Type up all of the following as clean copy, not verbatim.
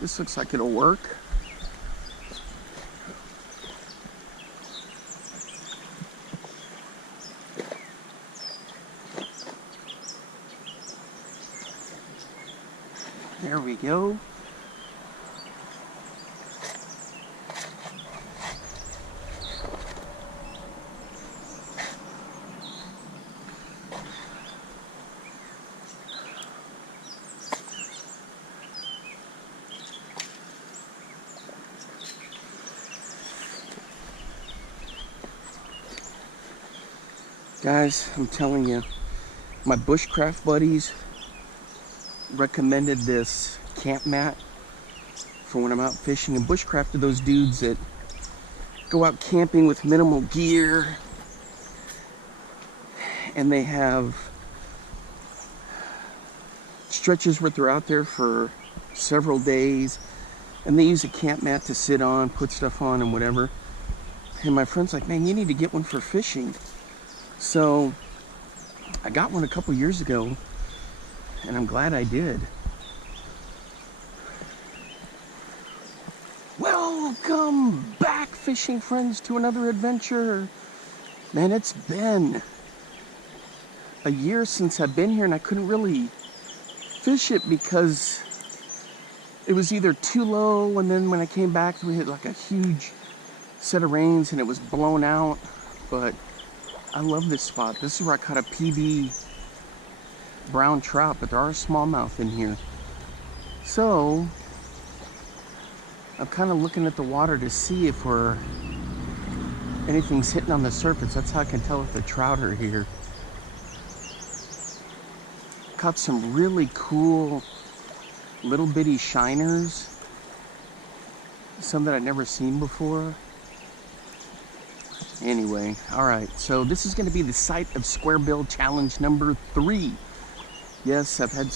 This looks like it'll work. There we go. Guys, I'm telling you, my bushcraft buddies recommended this camp mat for when I'm out fishing. And bushcraft are those dudes that go out camping with minimal gear, and they have stretches where they're out there for several days, and they use a camp mat to sit on, put stuff on, and whatever. And my friend's like, man, you need to get one for fishing. So I got one a couple years ago, and I'm glad I did. Welcome back, fishing friends, to another adventure. Man, it's been a year since I've been here, and I couldn't really fish it because it was either too low, and then when I came back we hit like a huge set of rains and it was blown out. But I love this spot. This is where I caught a PB brown trout, but there are smallmouth in here. So I'm kind of looking at the water to see if anything's hitting on the surface. That's how I can tell if the trout are here. Caught some really cool little bitty shiners, some that I've never seen before. Anyway, all right, so this is going to be the site of Squarebill challenge number 3. Yes, I've had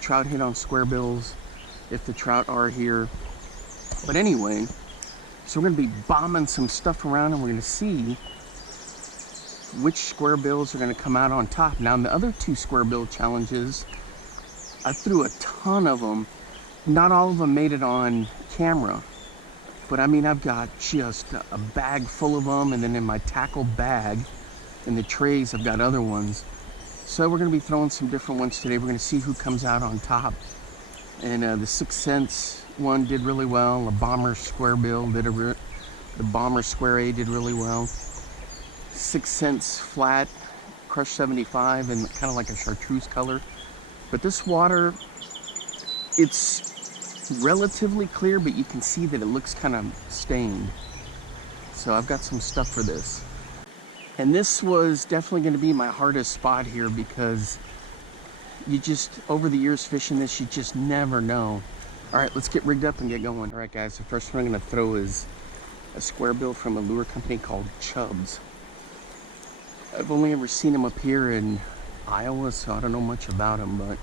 trout hit on squarebills if the trout are here. But anyway, so we're going to be bombing some stuff around, and we're going to see which squarebills are going to come out on top. Now, in the other 2 squarebill challenges, I threw a ton of them. Not all of them made it on camera. But I mean, I've got just a bag full of them, and then in my tackle bag, in the trays, I've got other ones. So we're going to be throwing some different ones today. We're going to see who comes out on top. And the 6 cents one did really well. The Bomber Squarebill did the Bomber Square A did really well. 6 cents flat, crushed 75, and kind of like a chartreuse color. But this water, it's relatively clear, but you can see that it looks kind of stained. So I've got some stuff for this. And this was definitely going to be my hardest spot here, because you just, over the years fishing this, you just never know. All right, let's get rigged up and get going. All right, guys, the first one I'm going to throw is a squarebill from a lure company called Chubbs. I've only ever seen them up here in Iowa, so I don't know much about them, but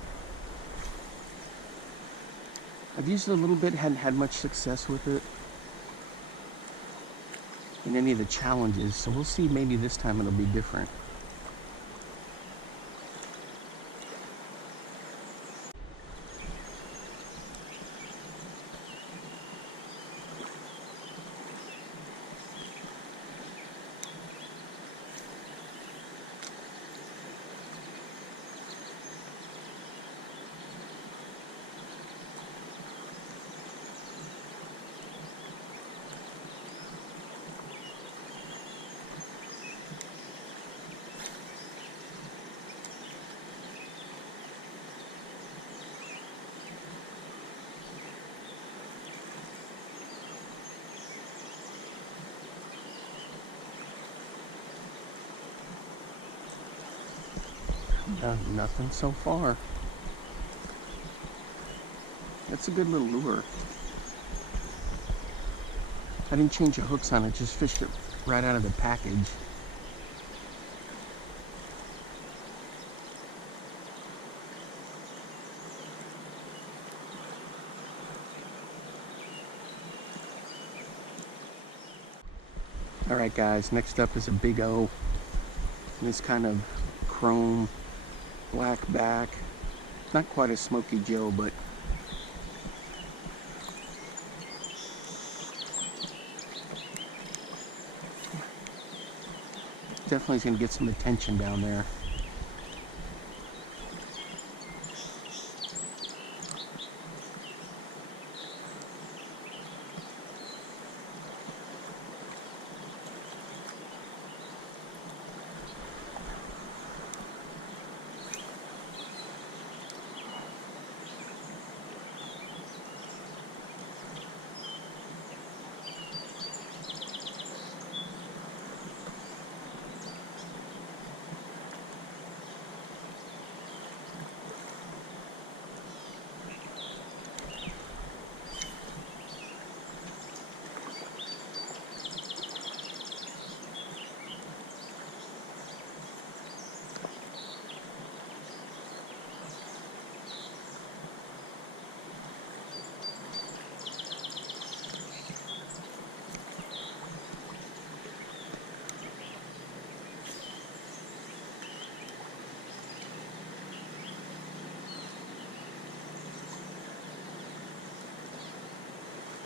I've used it a little bit, hadn't had much success with it in any of the challenges, so we'll see, maybe this time it'll be different. Nothing so far. That's a good little lure. I didn't change the hooks on it, just fished it right out of the package. Alright guys, next up is a big O. This kind of chrome black back. Not quite a Smoky Joe, but Definitely is going to get some attention down there.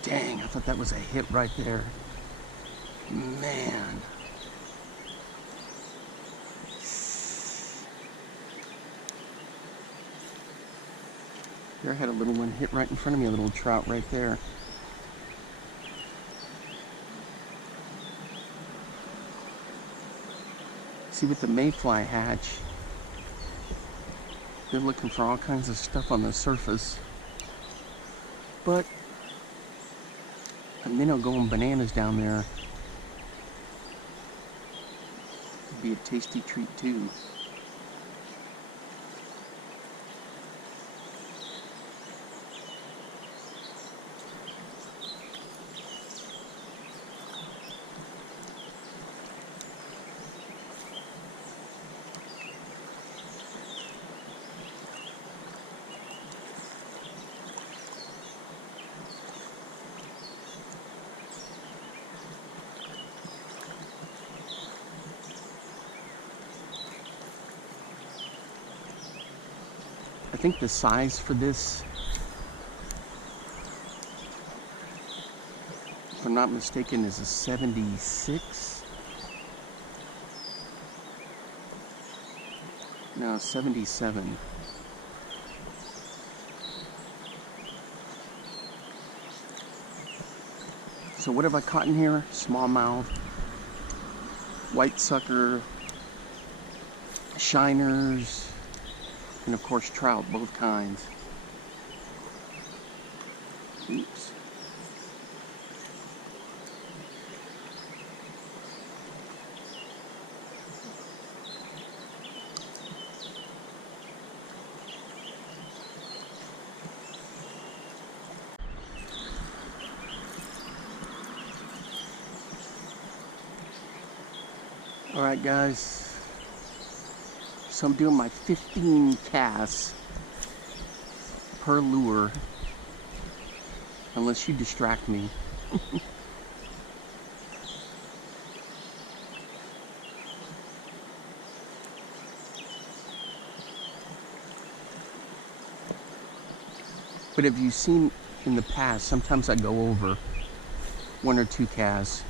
Dang, I thought that was a hit right there. Man. There, I had a little one hit right in front of me, a little trout right there. See, with the mayfly hatch, they're looking for all kinds of stuff on the surface. But a minnow going bananas down there would be a tasty treat too. I think the size for this, if I'm not mistaken, is a 76. No, 77. So what have I caught in here? Smallmouth, white sucker, shiners, and of course trout, both kinds. Oops. All right, guys. So I'm doing my 15 casts per lure, unless you distract me. But have you seen in the past, sometimes I go over 1 or 2 casts.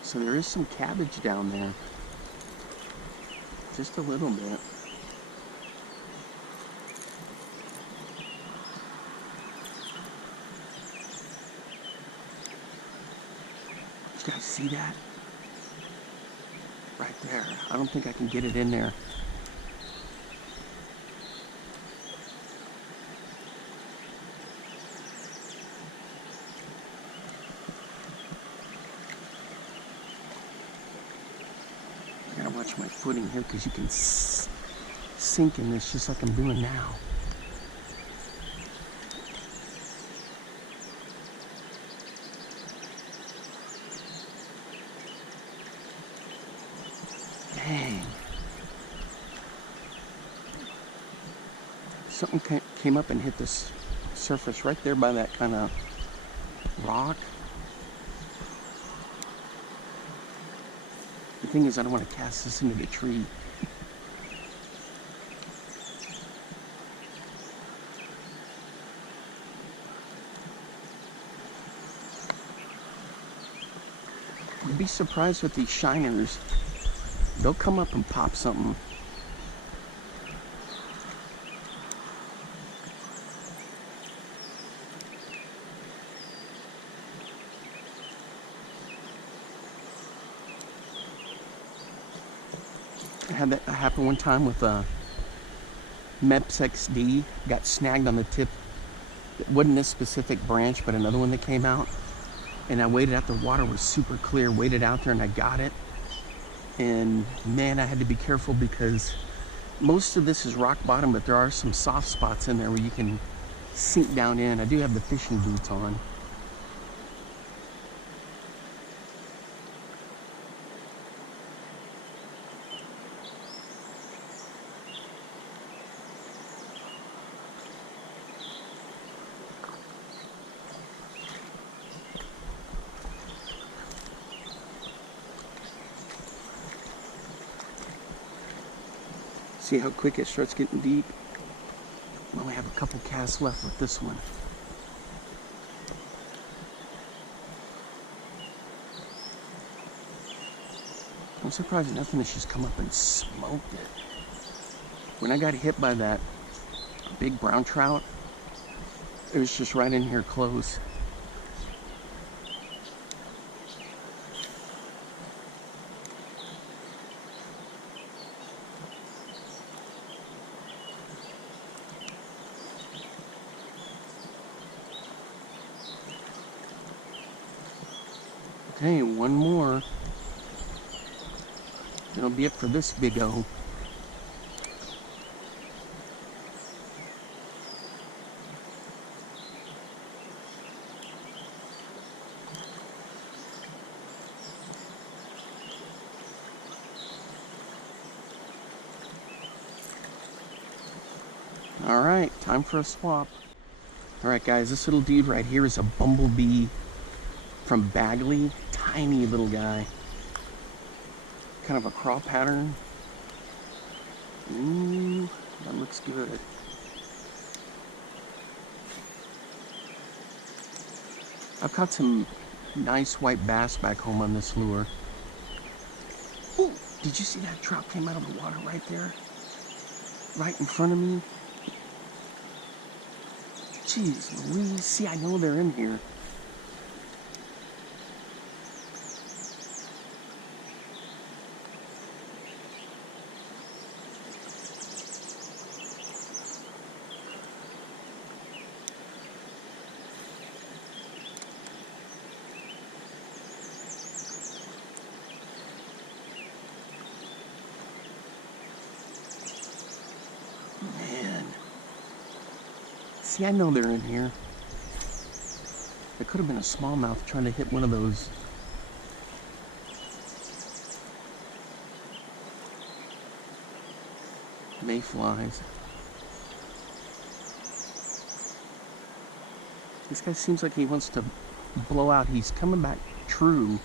So there is some cabbage down there. Just a little bit. You guys see that? Right there. I don't think I can get it in there. Watch my footing here, because you can sink in this just like I'm doing now. Dang. Something came up and hit this surface right there by that kind of rock. The thing is, I don't want to cast this into the tree. You'd be surprised with these shiners. They'll come up and pop something. I had that happen one time with Meps XD. Got snagged on the tip. It wasn't this specific branch, but another one that came out. And I waited out, the water was super clear, waited out there and I got it. And man, I had to be careful because most of this is rock bottom, but there are some soft spots in there where you can sink down in. I do have the fishing boots on. See how quick it starts getting deep? We only have a couple casts left with this one. I'm surprised nothing has just come up and smoked it. When I got hit by that big brown trout, it was just right in here close. Okay, one more. That'll be it for this big O. All right, time for a swap. All right, guys, this little dude right here is a bumblebee from Bagley. Tiny little guy. Kind of a craw pattern. Ooh, that looks good. I've caught some nice white bass back home on this lure. Ooh, did you see that trout came out of the water right there? Right in front of me? Jeez Louise, see, I know they're in here. Man. See, I know they're in here. It could have been a smallmouth trying to hit one of those. Mayflies. This guy seems like he wants to blow out. He's coming back true.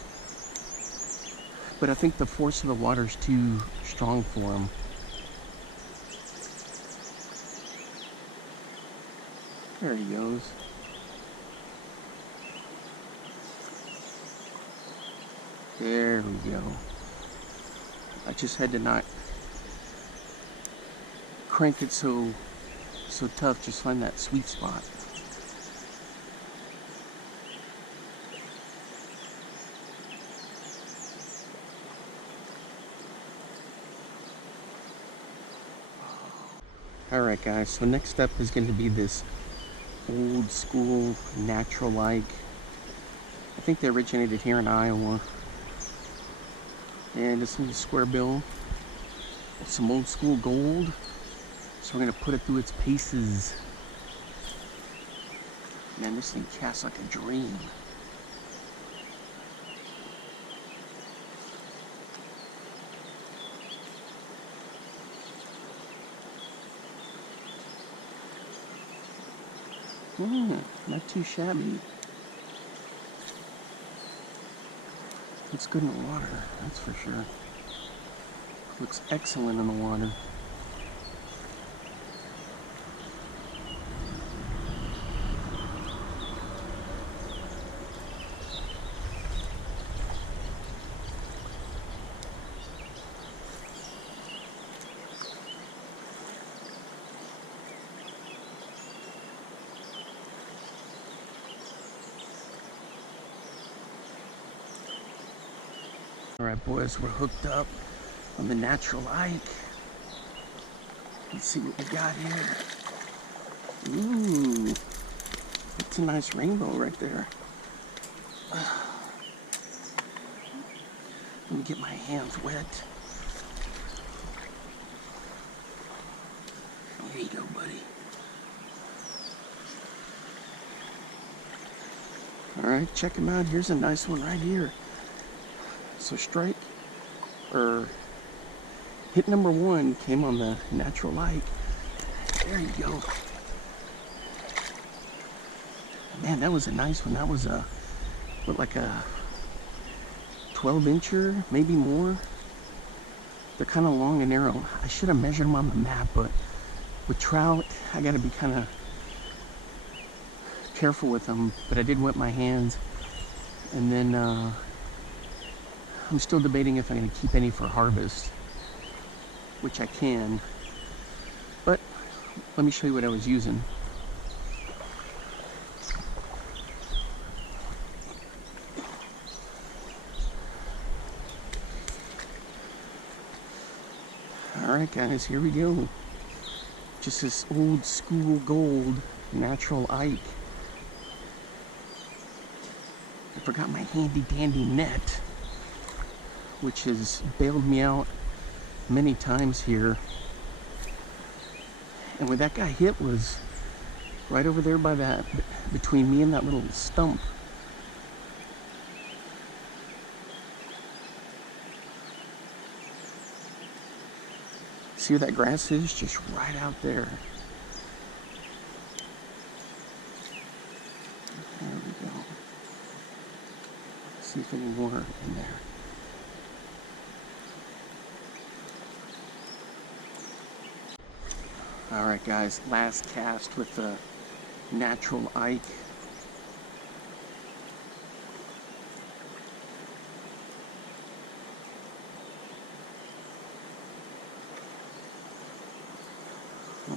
But I think the force of the water is too strong for him. There he goes. There we go. I just had to not crank it so tough, just find that sweet spot. Alright guys, so next up is going to be this old school natural like. I think they originated here in Iowa. And this little Squarebill. Some old school gold. So we're going to put it through its paces. Man, this thing casts like a dream. Not too shabby. Looks good in the water, that's for sure. Looks excellent in the water. Alright boys, we're hooked up on the natural Ike. Let's see what we got here. Ooh, that's a nice rainbow right there. Let me get my hands wet. There you go, buddy. Alright, check him out. Here's a nice one right here. So strike, or hit number 1 came on the natural Ike. There you go. Man, that was a nice one. That was a, looked like a 12-incher, maybe more. They're kind of long and narrow. I should have measured them on the map, but with trout, I got to be kind of careful with them. But I did wet my hands, and then I'm still debating if I'm going to keep any for harvest, which I can, but let me show you what I was using. Alright guys, here we go. Just this old school gold natural Ike. I forgot my handy dandy net, which has bailed me out many times here. And where that guy hit was right over there by that, between me and that little stump. See where that grass is? Just right out there. There we go. See if any more in there. Alright guys, last cast with the natural Ike.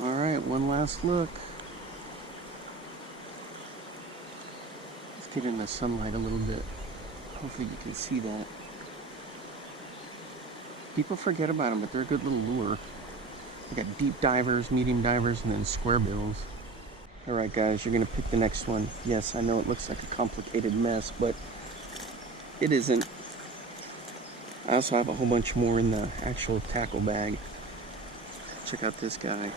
Alright, one last look. Let's get in the sunlight a little bit. Hopefully you can see that. People forget about them, but they're a good little lure. We got deep divers, medium divers, and then squarebills. Alright guys, you're gonna pick the next one. Yes, I know it looks like a complicated mess, but it isn't. I also have a whole bunch more in the actual tackle bag. Check out this guy.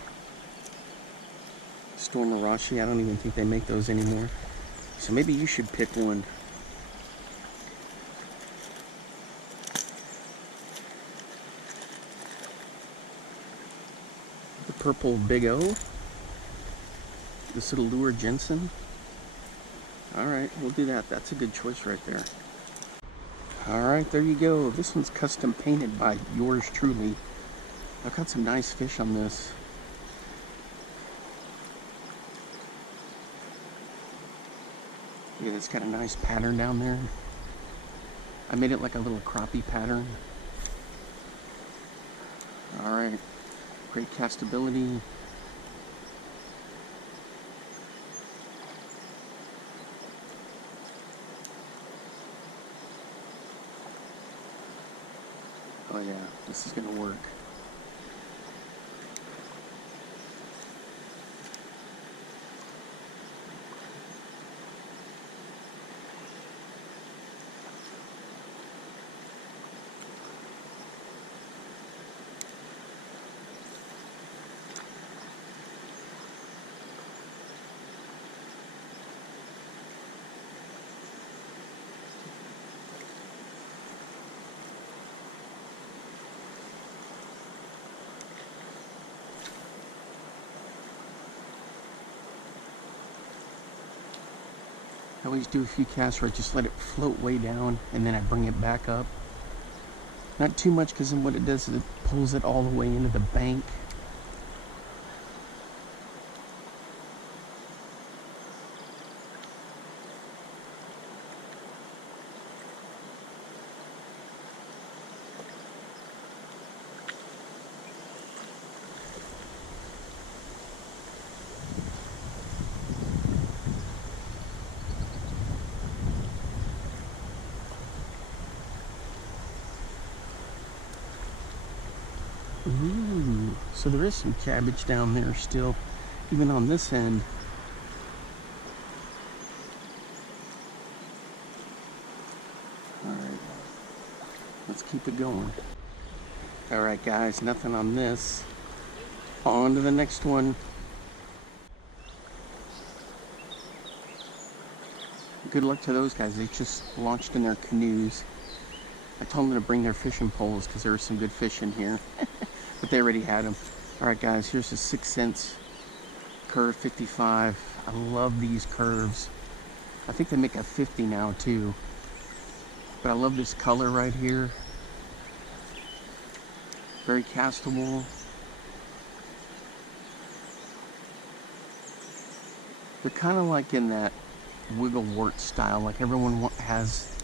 Stormarashi. I don't even think they make those anymore. So maybe you should pick one. The purple Big O. This little lure Jensen. Alright, we'll do that. That's a good choice right there. Alright, there you go. This one's custom painted by yours truly. I've got some nice fish on this. Yeah, it's got a nice pattern down there. I made it like a little crappie pattern. Alright, great castability. Oh yeah, this is gonna work. I always do a few casts where I just let it float way down and then I bring it back up. Not too much, because then what it does is it pulls it all the way into the bank. Ooh, so there is some cabbage down there still, even on this end. Alright, let's keep it going. Alright guys, nothing on this. On to the next one. Good luck to those guys. They just launched in their canoes. I told them to bring their fishing poles because there was some good fish in here. But they already had them. Alright guys, here's a 6 cents curve 55. I love these curves. I think they make a 50 now too. But I love this color right here. Very castable. They're kind of like in that wiggle wart style, like everyone has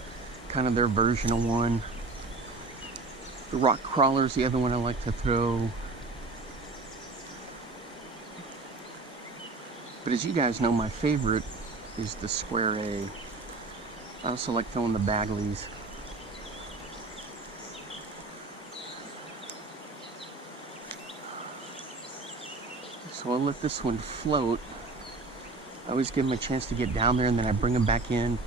kind of their version of one. The rock crawler's the other one I like to throw. But as you guys know, my favorite is the Square A. I also like throwing the Bagleys. So I'll let this one float. I always give them a chance to get down there and then I bring them back in.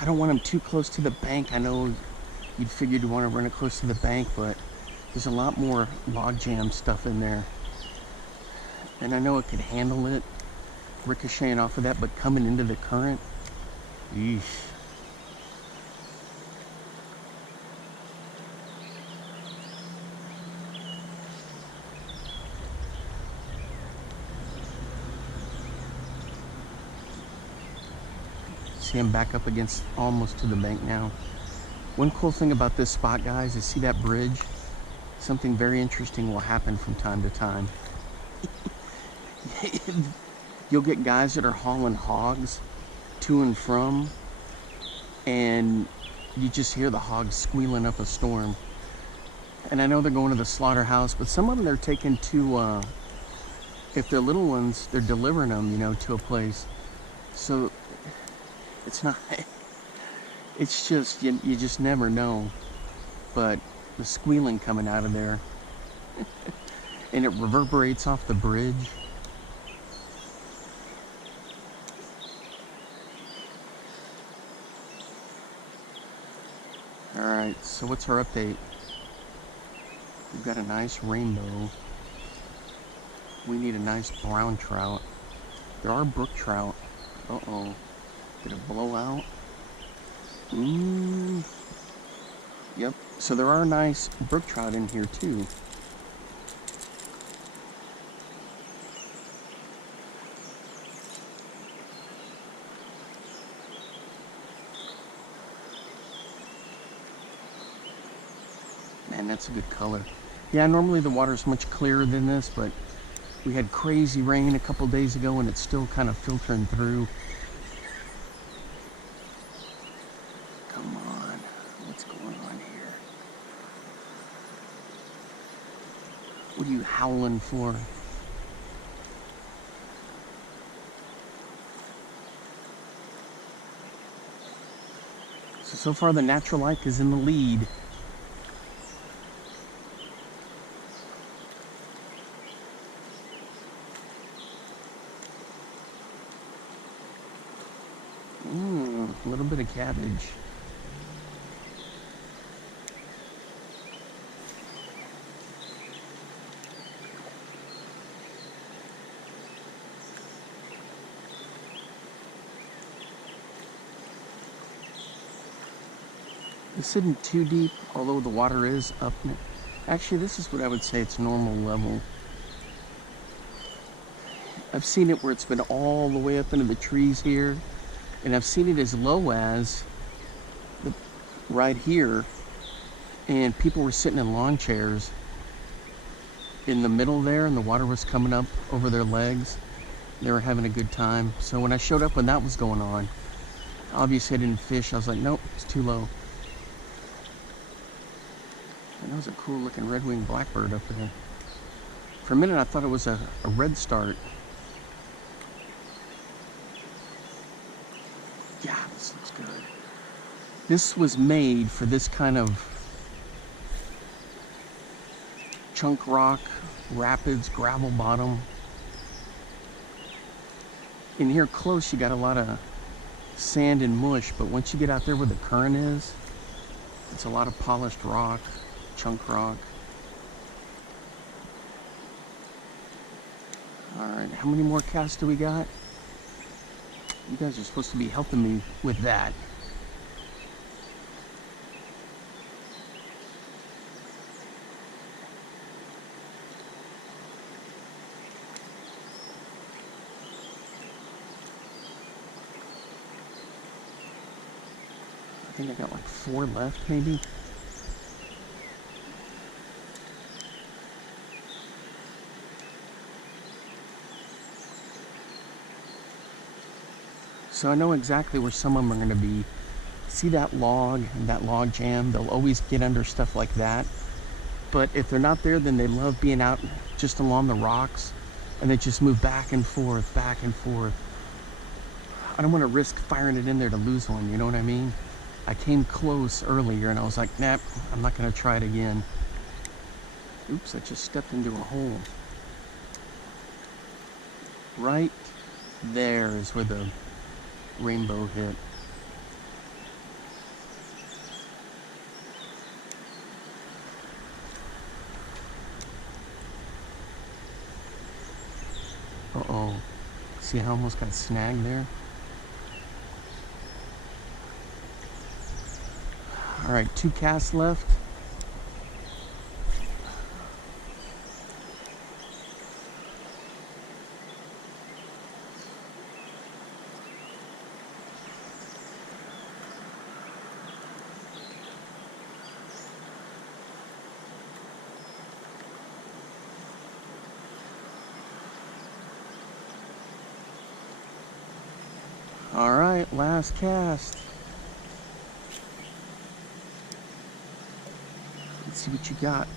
I don't want them too close to the bank. I know you'd figured you want to run it close to the bank, but there's a lot more logjam stuff in there. And I know it could handle it, ricocheting off of that, but coming into the current, eesh. See, I'm back up against almost to the bank now. One cool thing about this spot, guys, is see that bridge? Something very interesting will happen from time to time. You'll get guys that are hauling hogs to and from, and you just hear the hogs squealing up a storm. And I know they're going to the slaughterhouse, but some of them they're taking to, if they're little ones, they're delivering them, you know, to a place. So it's not, it's just, you just never know. But the squealing coming out of there, and it reverberates off the bridge. Alright, so what's our update? We've got a nice rainbow. We need a nice brown trout. There are brook trout. Uh-oh. Did it blow out? Yep. So there are nice brook trout in here too. Man, that's a good color. Yeah, normally the water's much clearer than this, but we had crazy rain a couple days ago and it's still kind of filtering through. Come on, what's going on here? What are you howling for? So far the natural light is in the lead. A little bit of cabbage. This isn't too deep, although the water is up. Actually, this is what I would say it's normal level. I've seen it where it's been all the way up into the trees here, And I've seen it as low as right here, and people were sitting in lawn chairs in the middle there, and the water was coming up over their legs. They were having a good time. So when I showed up when that was going on, obviously I didn't fish. I was like, nope, it's too low. And that was a cool looking red-winged blackbird up there. For a minute I thought it was a red start. Yeah, this looks good. This was made for this kind of chunk rock, rapids, gravel bottom. In here close you got a lot of sand and mush, but once you get out there where the current is, it's a lot of polished rock, chunk rock. Alright, how many more casts do we got? You guys are supposed to be helping me with that. I think I got like 4 left, maybe. So I know exactly where some of them are going to be. See that log and that log jam? They'll always get under stuff like that. But if they're not there, then they love being out just along the rocks, and they just move back and forth, back and forth. I don't want to risk firing it in there to lose one, you know what I mean? I came close earlier and I was like, nah, I'm not going to try it again. Oops, I just stepped into a hole. Right there is where the rainbow hit. Uh-oh. See how I almost got snagged there? Alright, 2 casts left. Alright, last cast. Let's see what you got.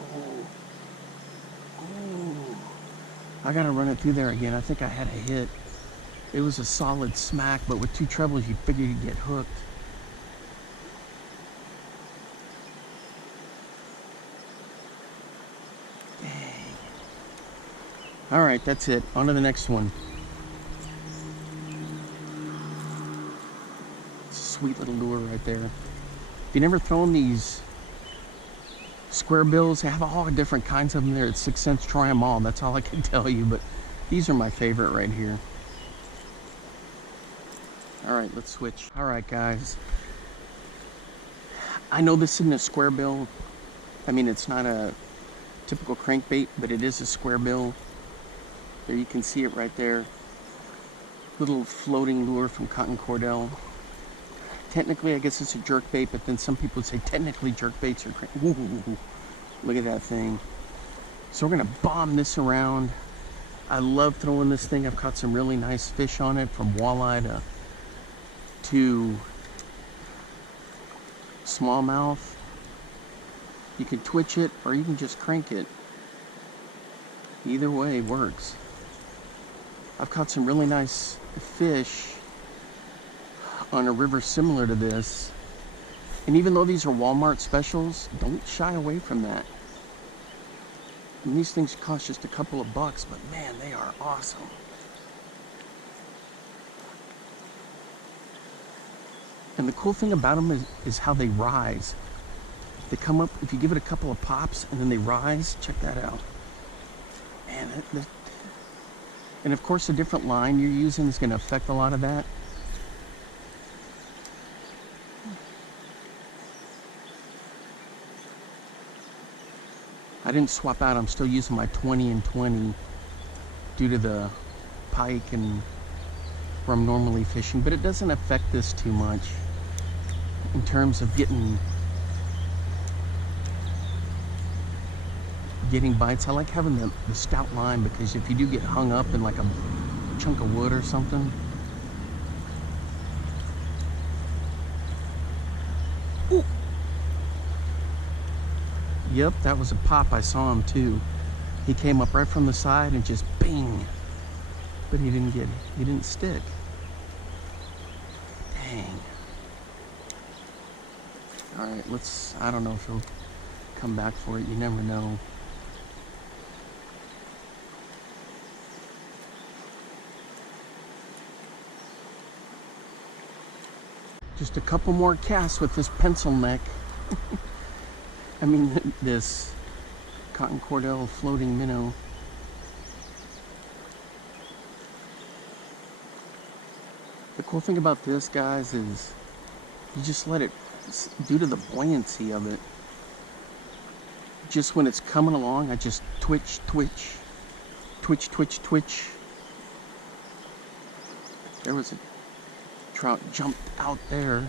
Oh. Oh. I gotta run it through there again. I think I had a hit. It was a solid smack, but with 2 trebles you figure you'd get hooked. Alright, that's it. On to the next one. Sweet little lure right there. If you never thrown these Squarebills, they have all different kinds of them there. It's 6 cents, try them all. That's all I can tell you, but these are my favorite right here. Alright, let's switch. Alright guys. I know this isn't a Squarebill. I mean, it's not a typical crankbait, but it is a Squarebill. There you can see it right there. Little floating lure from Cotton Cordell. Technically, I guess it's a jerkbait, but then some people would say technically jerkbaits are Ooh, look at that thing. So we're gonna bomb this around. I love throwing this thing. I've caught some really nice fish on it, from walleye to smallmouth. You can twitch it or you can just crank it. Either way works. I've caught some really nice fish on a river similar to this. And even though these are Walmart specials, don't shy away from that. And these things cost just a couple of bucks, but man, they are awesome. And the cool thing about them is how they rise. They come up, if you give it a couple of pops and then they rise, check that out. Man, and of course the different line you're using is going to affect a lot of that. I didn't swap out, I'm still using my 20 and 20 due to the pike and where I'm normally fishing, but it doesn't affect this too much in terms of getting bites. I like having the stout line, because if you do get hung up in like a chunk of wood or something. Ooh. Yep, that was a pop. I saw him too. He came up right from the side and just bing. But he didn't stick. Dang. All right, I don't know if he'll come back for it. You never know. Just a couple more casts with this pencil neck. I mean, this cotton cordell floating minnow. The cool thing about this, guys, is you just let it, due to the buoyancy of it, just when it's coming along, I just twitch, twitch, twitch, twitch, twitch. There was a trout jumped out there.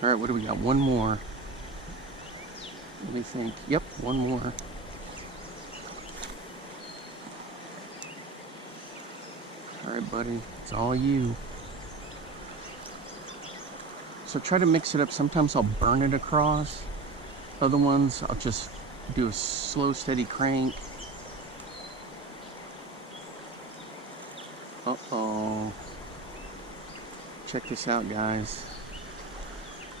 All right, what do we got? One more. Let me think. Yep, one more. All right, buddy, it's all you. So try to mix it up. Sometimes I'll burn it across. Other ones, I'll just do a slow, steady crank. Uh-oh. Check this out, guys.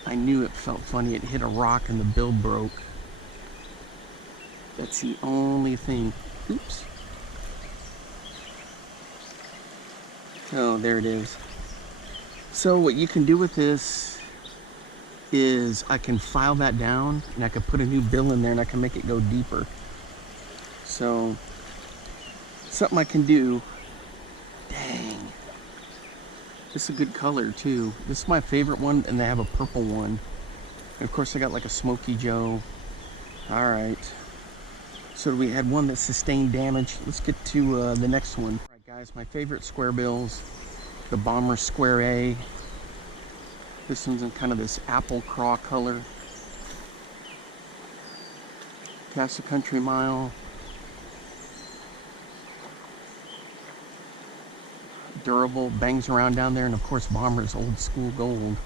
I knew it felt funny. It hit a rock and the bill broke. That's the only thing. Oops. Oh, there it is. So what you can do with this is I can file that down and I can put a new bill in there and I can make it go deeper. So something I can do. Dang. This is a good color too. This is my favorite one, and they have a purple one. And of course I got like a Smoky Joe. All right. So we had one that sustained damage. Let's get to the next one. All right, guys, my favorite Squarebills, the Bomber Square A. This one's in kind of this apple craw color. Cast a Country Mile. Durable, bangs around down there, and of course Bomber's old school gold.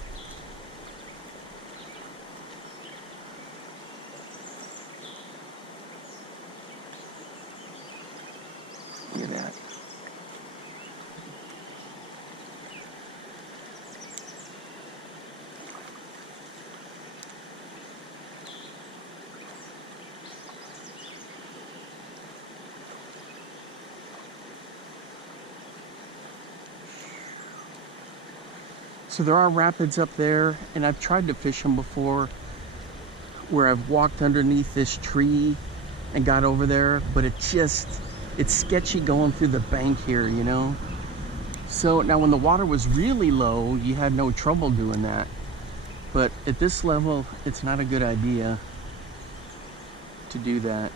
Look at that. So there are rapids up there, and I've tried to fish them before where I've walked underneath this tree and got over there, but it's sketchy going through the bank here, you know? So now when the water was really low, you had no trouble doing that. But at this level, it's not a good idea to do that.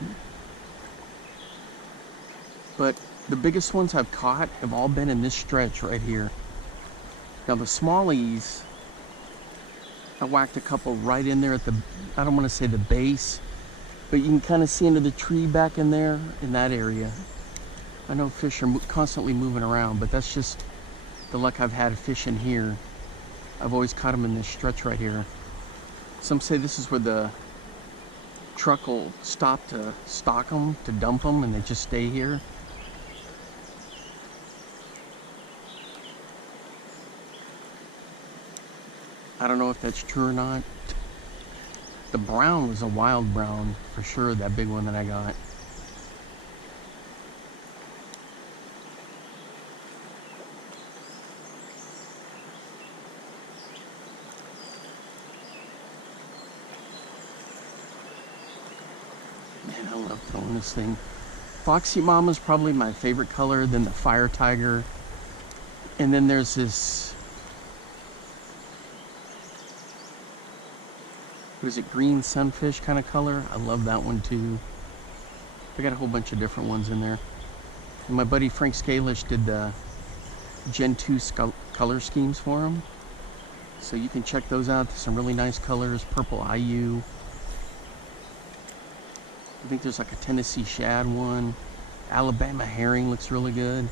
But the biggest ones I've caught have all been in this stretch right here. Now the smallies, I whacked a couple right in there at the, I don't want to say the base, but you can kind of see into the tree back in there, in that area. I know fish are constantly moving around, but that's just the luck I've had fishing here. I've always caught them in this stretch right here. Some say this is where the truck will stop to stock them, to dump them, and they just stay here. I don't know if that's true or not. The brown was a wild brown for sure, that big one that I got. Man, I love throwing this thing. Foxy Mama's probably my favorite color, then the Fire Tiger. And then there's this, what is it, green sunfish kind of color. I love that one too. I got a whole bunch of different ones in there. And my buddy Frank Scalish did the Gen 2 color schemes for him. So you can check those out. There's some really nice colors. Purple IU. I think there's like a Tennessee shad one. Alabama herring looks really good.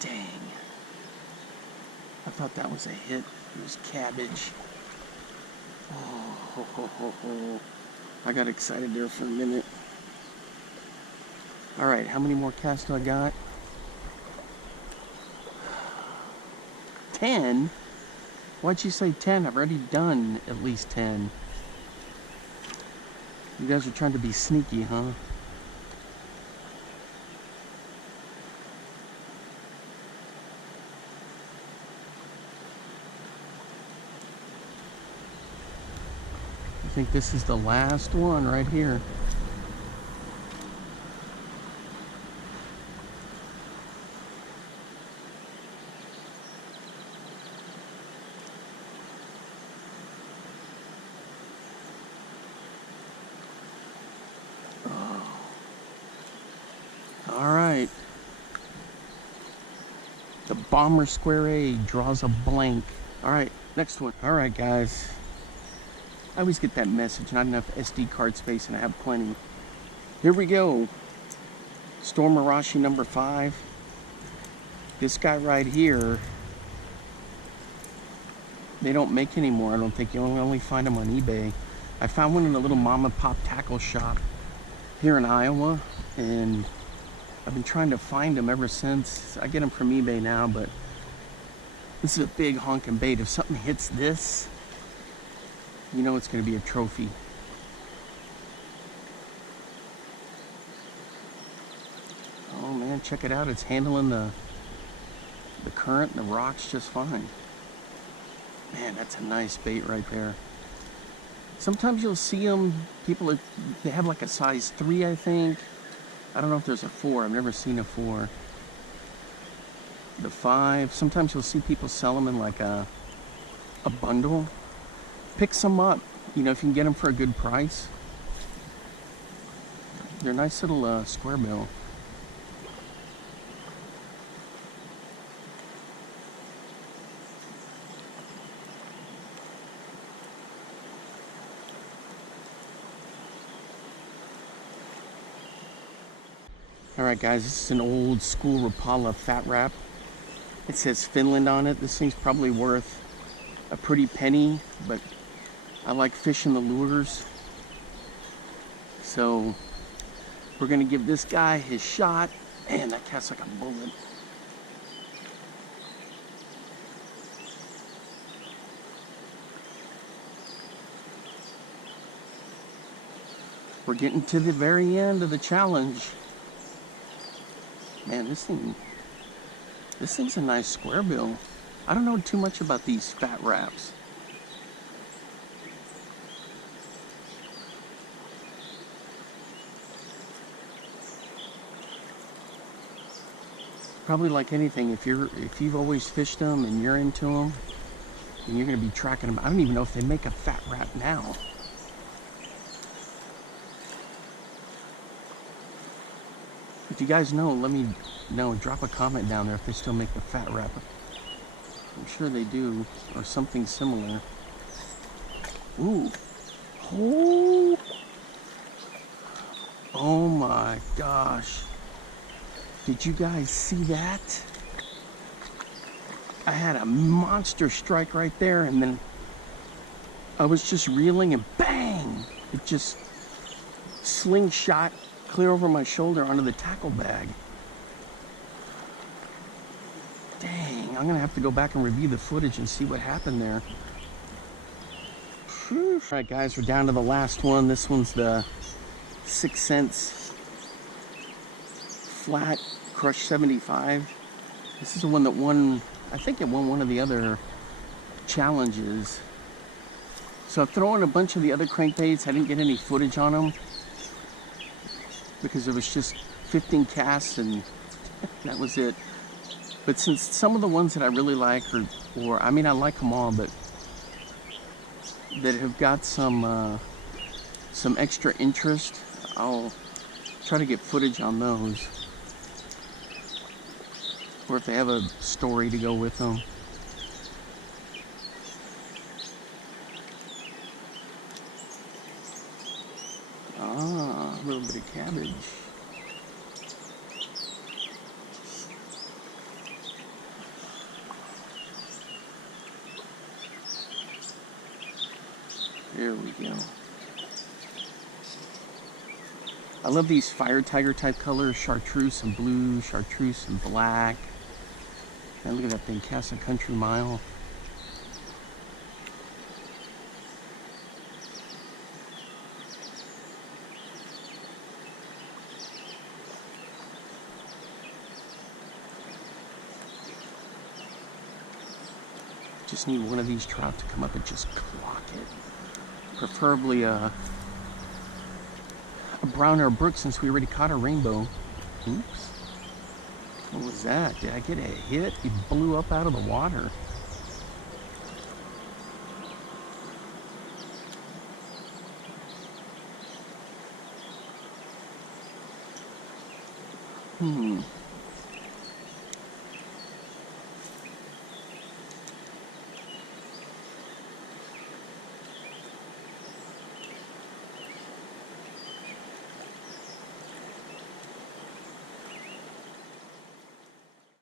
Dang. I thought that was a hit. It was cabbage. Oh, ho, ho, ho, ho. I got excited there for a minute. All right, how many more casts do I got? 10? Why'd you say 10? I've already done at least 10. You guys are trying to be sneaky, huh? I think this is the last one right here. Oh. All right. The Bomber Square A draws a blank. All right, next one. All right, guys. I always get that message, not enough SD card space, and I have plenty. Here we go. Storm Arashi number 5. This guy right here, they don't make anymore. I don't think. You only find them on eBay. I found one in a little mom and pop tackle shop here in Iowa, and I've been trying to find them ever since. I get them from eBay now, but this is a big honking bait. If something hits this, you know it's going to be a trophy. Oh man, check it out. It's handling the current and the rocks just fine. Man, that's a nice bait right there. Sometimes you'll see them, they have like a size 3, I think. I don't know if there's a 4. I've never seen a 4. The 5. Sometimes you'll see people sell them in like a bundle. Pick some up, you know, if you can get them for a good price. They're a nice little Squarebill. Alright guys, this is an old school Rapala fat wrap. It says Finland on it. This thing's probably worth a pretty penny, but I like fishing the lures. So we're gonna give this guy his shot. Man, that casts like a bullet. We're getting to the very end of the challenge. Man, this thing's a nice Squarebill. I don't know too much about these fat wraps. Probably like anything, if you've always fished them and you're into them, and you're going to be tracking them. I don't even know if they make a fat wrap now. If you guys know, let me know. Drop a comment down there if they still make the fat wrap. I'm sure they do, or something similar. Ooh. Oh. Oh my gosh. Did you guys see that? I had a monster strike right there, and then I was just reeling and bang! It just slingshot clear over my shoulder onto the tackle bag. Dang. I'm gonna have to go back and review the footage and see what happened there. All right, guys, we're down to the last one. This one's the 6 cents flat crush 75. This is the one that won, I think it won one of the other challenges. So I've thrown a bunch of the other crankbaits. I didn't get any footage on them because it was just 15 casts and that was it. But since some of the ones that I really like or I mean, I like them all, but that have got some extra interest, I'll try to get footage on those. Or if they have a story to go with them. Ah, a little bit of cabbage. There we go. I love these fire tiger type colors, chartreuse and blue, chartreuse and black. And look at that thing, cast a country mile. Just need one of these trout to come up and just clock it. Preferably a brown or a brook, since we already caught a rainbow. Oops. What was that? Did I get a hit? He blew up out of the water.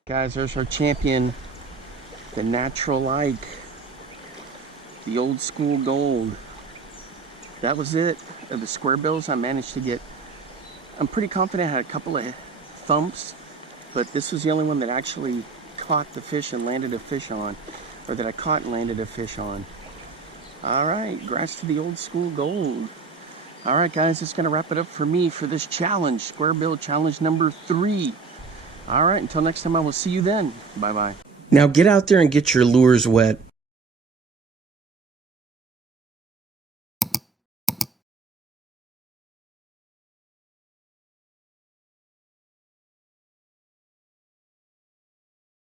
Guys, there's our champion, the natural like, the old school gold. That was it. Of the Squarebills, I managed to get, I'm pretty confident I had a couple of thumps, but this was the only one that actually caught the fish and landed a fish on, or that I caught and landed a fish on. All right, congrats to the old school gold. All right, guys, that's gonna wrap it up for me for this challenge, Squarebill challenge number 3. All right, until next time, I will see you then. Bye-bye. Now get out there and get your lures wet.